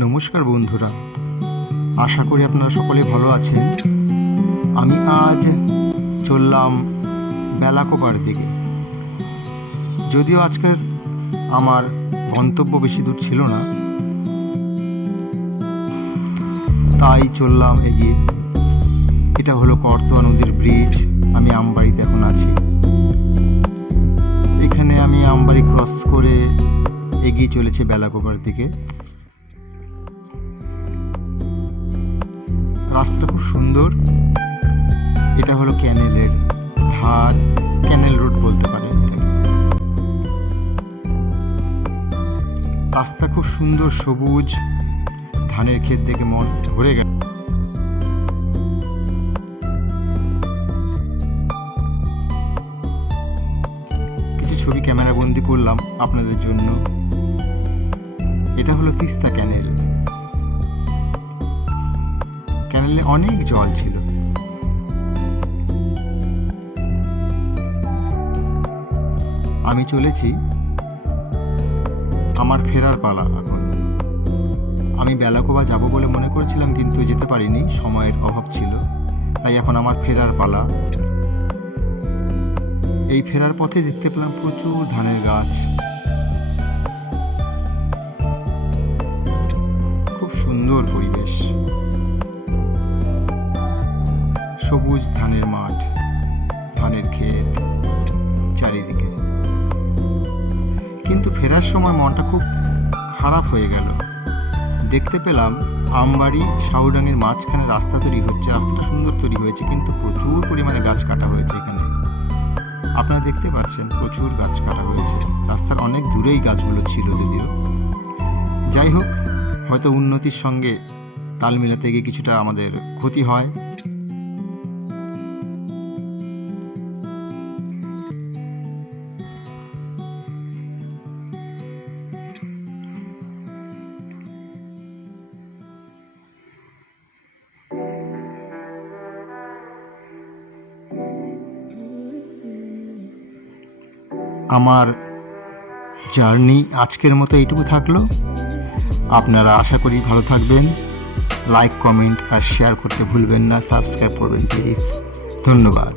নমস্কার বন্ধুরা, আশা করি আপনারা সকলে ভালো আছেন। আমি আজ চললাম বেলাকোবার দিকে। যদিও আজকের আমার গন্তব্য বেশি দূর ছিল না, তাই চললাম এগিয়ে। এটা হলো করতোয়া নদীর ব্রিজ। আমি আমবাড়িতে এখন আছি। এখানে আমি আমবাড়ি ক্রস করে এগিয়ে চলেছি বেলাকোবার দিকে। রাস্তাটা খুব সুন্দর। এটা হলো ক্যানেলের ধার, ক্যানেল রোড বলতে পারেন। রাস্তা খুব সুন্দর, সবুজ, ধানের ক্ষেত দেখে মন ভরে গেল। কিছু ছবি ক্যামেরা বন্দি করলাম আপনাদের জন্য। এটা হলো তিস্তা ক্যানেল। ক্যানেলে অনেক জল ছিল। আমি চলেছি, আমার ফেরার পালা এখন। আমি বেলাকোবা যাব বলে মনে করেছিলাম, কিন্তু যেতে পারিনি, সময়ের অভাব ছিল। তাই এখন আমার ফেরার পালা। এই ফেরার পথে দেখতে পেলাম প্রচুর ধানের গাছ। খুব সুন্দর পরিবেশ, সবুজ ধানের মাঠ, ধানের ক্ষেত চারিদিকে। কিন্তু ফেরার সময় মনটা খুব খারাপ হয়ে গেল। দেখতে পেলাম আমবাড়ি সাউডাঙ্গের মাঝখানে রাস্তা তৈরি হচ্ছে। রাস্তাটা সুন্দর তৈরি হয়েছে, কিন্তু প্রচুর পরিমাণে গাছ কাটা হয়েছে এখানে। আপনারা দেখতে পাচ্ছেন প্রচুর গাছ কাটা হয়েছে। রাস্তার অনেক দূরেই গাছগুলো ছিল যদিও। যাই হোক, হয়তো উন্নতির সঙ্গে তাল মিলাতে গিয়ে কিছুটা আমাদের ক্ষতি হয়। আমার জার্নি আজকের মতো এইটুকু থাকলো। আপনারা আশা করি ভালো থাকবেন। লাইক, কমেন্ট আর শেয়ার করতে ভুলবেন না। সাবস্ক্রাইব করবেন প্লিজ। ধন্যবাদ।